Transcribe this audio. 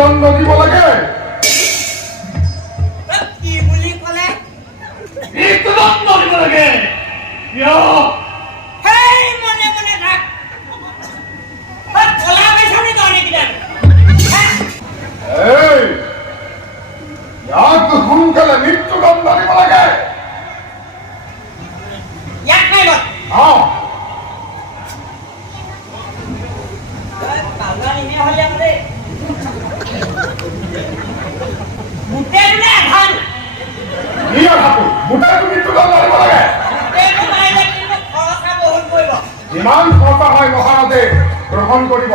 মৃত্যুদণ্ড দিব লাগে কি বুলি ক'লে মৃত্যুদণ্ড দিব লাগে কিয় হেই মনে মনে থাক কলা বেচাৰি দৰে কিনা এই ইয়াক সোনকালে মৃত্যুদণ্ড দিব লাগে ইয়াক নাই গ'ল যিমান খৰচা হয় মহাৰাজে গ্ৰহণ কৰিব